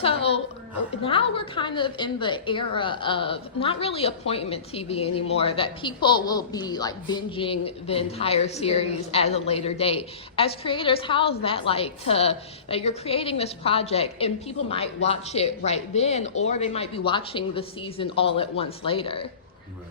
So now we're kind of in the era of not really appointment TV anymore, that people will be like binging the entire series at a later date. As creators, how is that like that you're creating this project and people might watch it right then, or they might be watching the season all at once later? Right.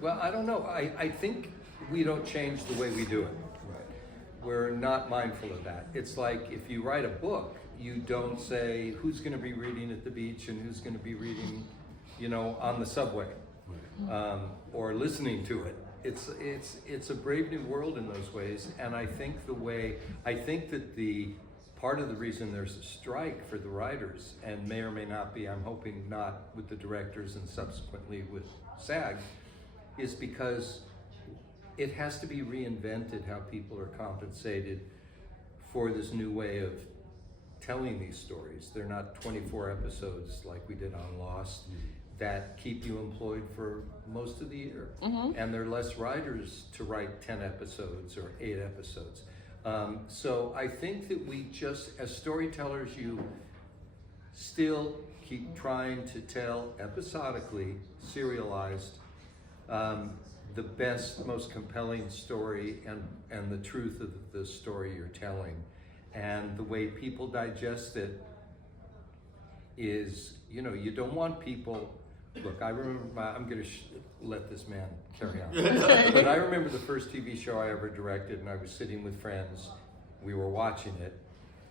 Well, I don't know. I think we don't change the way we do it. Right. We're not mindful of that. It's like if you write a book, you don't say who's going to be reading at the beach and who's going to be reading, on the subway, or listening to it. It's a brave new world in those ways, and I think that the part of the reason there's a strike for the writers, and may or may not be, I'm hoping not with the directors and subsequently with SAG, is because it has to be reinvented how people are compensated for this new way of telling these stories. They're not 24 episodes like we did on Lost that keep you employed for most of the year. And there are less writers to write 10 episodes or 8 episodes. So I think that we just, as storytellers, you still keep trying to tell episodically, serialized, the best, most compelling story and the truth of the story you're telling. And the way people digest it is, you don't want people, look, I remember I'm going to let this man carry on. But I remember the first TV show I ever directed, and I was sitting with friends. We were watching it,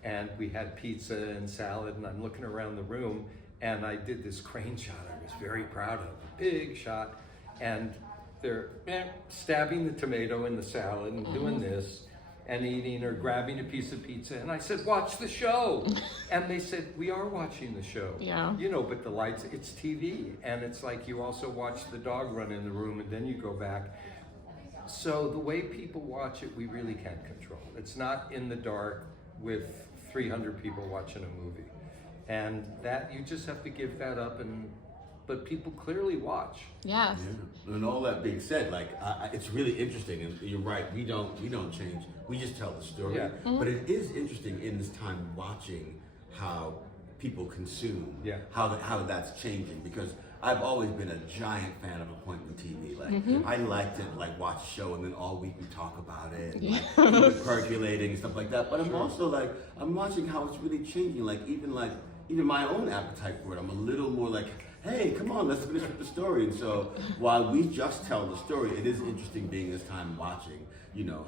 and we had pizza and salad, and I'm looking around the room, and I did this crane shot I was very proud of, a big shot, and they're stabbing the tomato in the salad and doing this, and eating or grabbing a piece of pizza. And I said, watch the show. And they said, we are watching the show. Yeah. But the lights, it's TV. And it's like you also watch the dog run in the room and then you go back. So the way people watch it, we really can't control. It's not in the dark with 300 people watching a movie. And that, you just have to give that up, but people clearly watch. Yes. Yeah. And all that being said, it's really interesting, and you're right. We don't change. We just tell the story. Yeah. But it is interesting in this time watching how people consume. Yeah. How that's changing, because I've always been a giant fan of appointment TV. I like to watch a show and then all week we talk about it, and, keep it percolating and stuff like that. But I'm also I'm watching how it's really changing. Even my own appetite for it. I'm a little more hey, come on, let's finish with the story. And so while we just tell the story, it is interesting being this time watching,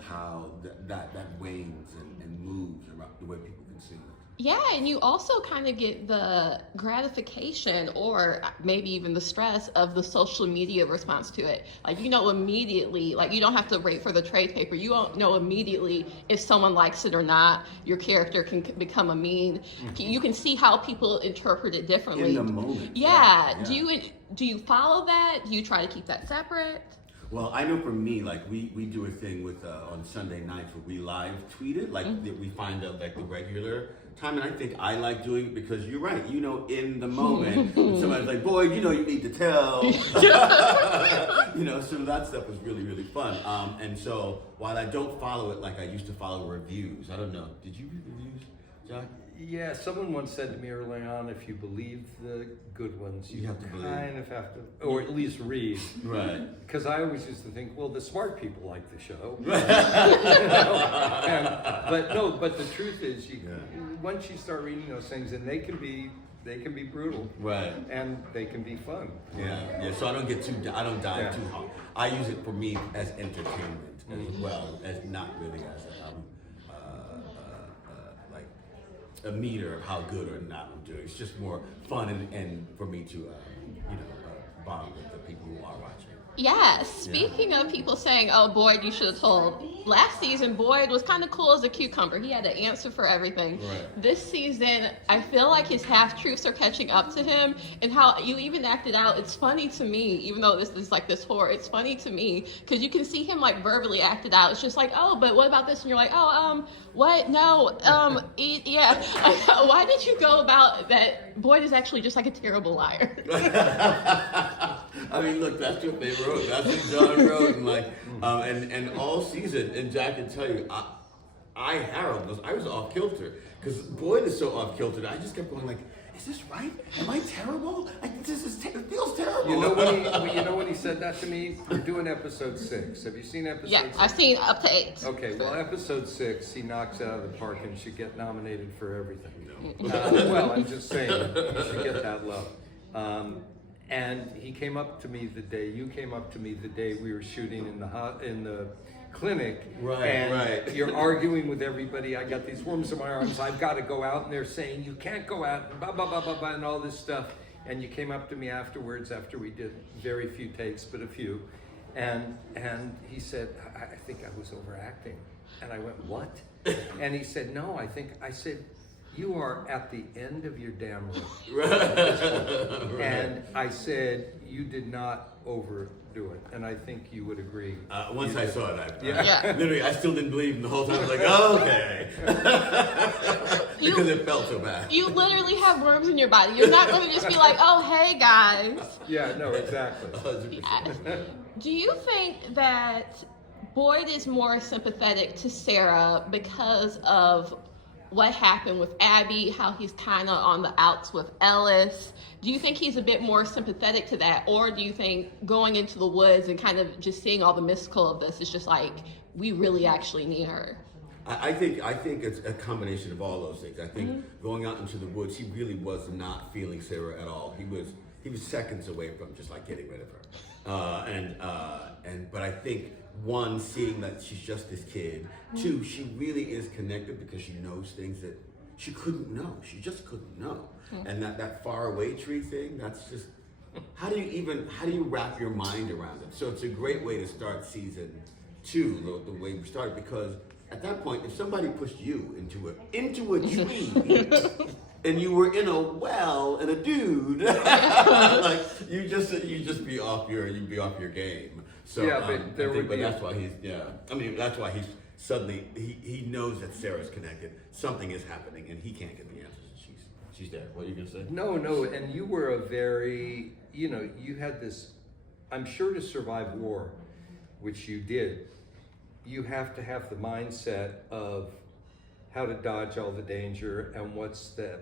how that wanes and moves around the way people consume it. Yeah, and you also kind of get the gratification or maybe even the stress of the social media response to it. Immediately, you don't have to wait for the trade paper. You don't know immediately if someone likes it or not. Your character can become a meme. You can see how people interpret it differently. In the moment. Yeah. Yeah. Do you follow that? Do you try to keep that separate? Well, I know for me, we do a thing with on Sunday nights where we live tweet it, that we find out the regular time, and I think I like doing it because you're right, in the moment, when somebody's like, boy, you need to tell, so that stuff was really, really fun. And so while I don't follow it like I used to follow reviews, I don't know, did you read reviews, Jack? Yeah, someone once said to me early on, if you believe the good ones, you have to or at least read. Right. Because I always used to think, well, the smart people like the show. But the truth is, once you start reading those things, and they can be brutal, right, and they can be fun. Yeah. So I don't dive too hard. I use it for me as entertainment as well as not really as a meter of how good or not I'm doing. It's just more fun and for me to bond with the people who are watching. Yeah, speaking of people saying, oh, Boyd, you should have told. Last season, Boyd was kind of cool as a cucumber. He had an answer for everything. Right. This season, I feel like his half-truths are catching up to him, and how you even acted out. It's funny to me, even though this is this horror, it's funny to me, because you can see him verbally act it out. It's just oh, but what about this? And you're what? No, yeah. Why did you go about that? Boyd is actually just a terrible liar. I mean, look, that's your favorite road. That's what John wrote, and all season. And Jack can tell you, Harold, I was off kilter Because Boyd is so off kilter. I just kept going like, is this right? Am I terrible? It feels terrible. You know when he said that to me? We're doing episode 6. Have you seen episode 6? Yeah, I've seen up to 8. Okay, well, episode 6, he knocks it out of the park and should get nominated for everything. No. Well, I'm just saying, you should get that love. And he came up to me the day, you came up to me the day we were shooting in the clinic. Right, and right. You're arguing with everybody. I got these worms in my arms. I've got to go out, and they're saying you can't go out, and blah blah blah blah blah, and all this stuff. And you came up to me afterwards, after we did very few takes, but a few, and he said, I think I was overacting, and I went, what? And he said, no, I said, you are at the end of your damn rope. Right. And I said, you did not overdo it, and I think you would agree. Once I saw it, Yeah. Literally, I still didn't believe him the whole time. I was like, oh, okay. Because it felt so bad. You literally have worms in your body. You're not going to just be like, oh, hey, guys. Yeah, no, exactly. 100%. Do you think that Boyd is more sympathetic to Sarah because of what happened with Abby, how he's kind of on the outs with Ellis? Do you think he's a bit more sympathetic to that? Or do you think going into the woods and kind of just seeing all the mystical of this is just like, we really actually need her? I think it's a combination of all those things. I think going out into the woods, he really was not feeling Sarah at all. He was seconds away from just like getting rid of her. But I think one, seeing that she's just this kid. Two, she really is connected because she knows things that she couldn't know. She just couldn't know. And that far away tree thing, that's just, how do you wrap your mind around it? So it's a great way to start season 2, the way we started, because at that point, if somebody pushed you into a tree and you were in a well and a dude, like you'd just be off your game. So Yeah, but there would be that's why he's that's why he's suddenly he knows that Sarah's connected. Something is happening and he can't get the answers. She's there. What are you gonna say? No, and you were a very, you had this, I'm sure to survive war, which you did, you have to have the mindset of how to dodge all the danger and what's the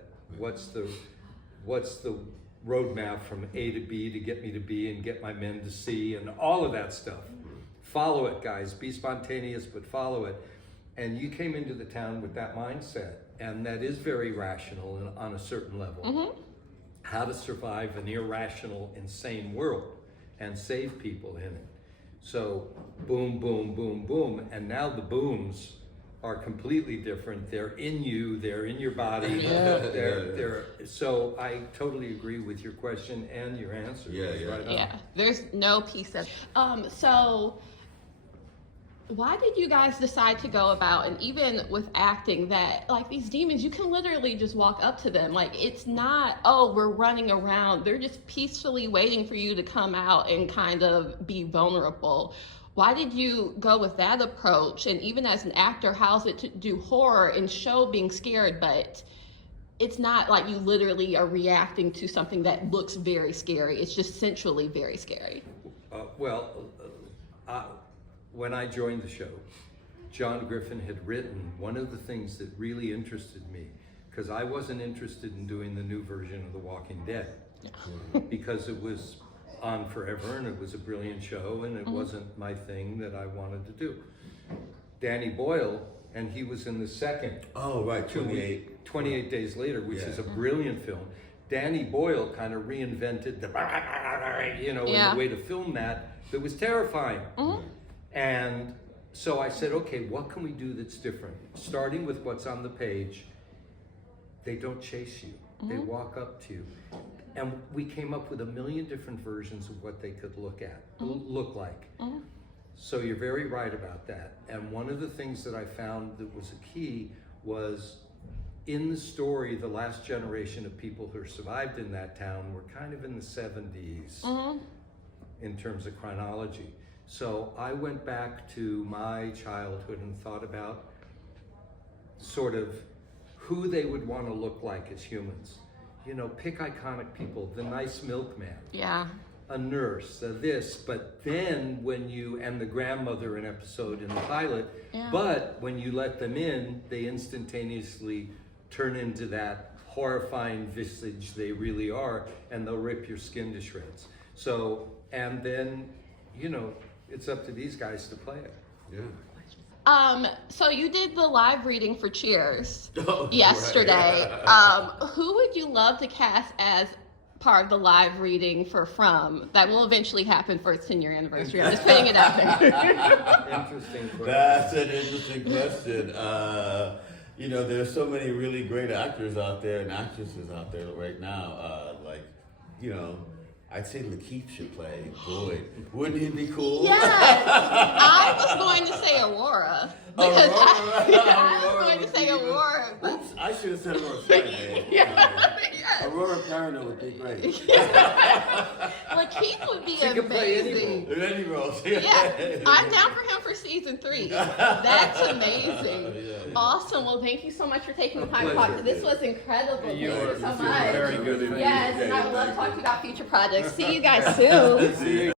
roadmap from A to B to get me to B and get my men to C and all of that stuff. Follow it, guys. Be spontaneous, but follow it. And you came into the town with that mindset, and that is very rational and on a certain level. How to survive an irrational, insane world and save people in it. So boom, boom, boom, boom, and now the booms are completely different. They're in you, they're in your body. They're so I totally agree with your question and your answer. Right on. Yeah, there's no piece of so why did you guys decide to go about, and even with acting, that like these demons, you can literally just walk up to them, like it's not, oh, we're running around, they're just peacefully waiting for you to come out and kind of be vulnerable. Why did you go with that approach? And even as an actor, how's it to do horror and show being scared, but it's not like you literally are reacting to something that looks very scary. It's just centrally very scary. When I joined the show, John Griffin had written one of the things that really interested me, because I wasn't interested in doing the new version of The Walking Dead, because it was on forever and it was a brilliant show and it wasn't my thing that I wanted to do. Danny Boyle, and he was in the second. Oh, right, 28 Days Later, which is a brilliant film. Danny Boyle kind of reinvented the, and the way to film that was terrifying. And so I said, okay, what can we do that's different? Starting with what's on the page, they don't chase you. They walk up to you. And we came up with a million different versions of what they could look like. So you're very right about that. And one of the things that I found that was a key was, in the story, the last generation of people who survived in that town were kind of in the 70s in terms of chronology. So I went back to my childhood and thought about sort of who they would want to look like as humans. Pick iconic people, the nice milkman, a nurse, this, but then and the grandmother in episode in the pilot, but when you let them in, they instantaneously turn into that horrifying visage they really are, and they'll rip your skin to shreds. So, and then, you know, it's up to these guys to play it. Yeah. So you did the live reading for Cheers Oh, yesterday. right. Who would you love to cast as part of the live reading for From that will eventually happen for its 10-year anniversary? I'm just putting it out there. Interesting question. That's an interesting question. You know, there's so many really great actors out there and actresses out there right now. Like, you know, I'd say LaKeith should play Boyd. Wouldn't he be cool? Yes, I was going to say Aurora because I was going to say Aurora. But... Oops, I should have said Aurora. Sorry, man. Yes. Aurora Perrineau would be great. LaKeith would be She could play any amazing. role. In any role. Yeah, I'm down for him for season 3. That's amazing. Yeah. Awesome. Well, thank you so much for taking the time to talk to. This was incredible. Thank you so much. Very good. Yes, and I would love to talk to you about future projects. See you guys soon. See you.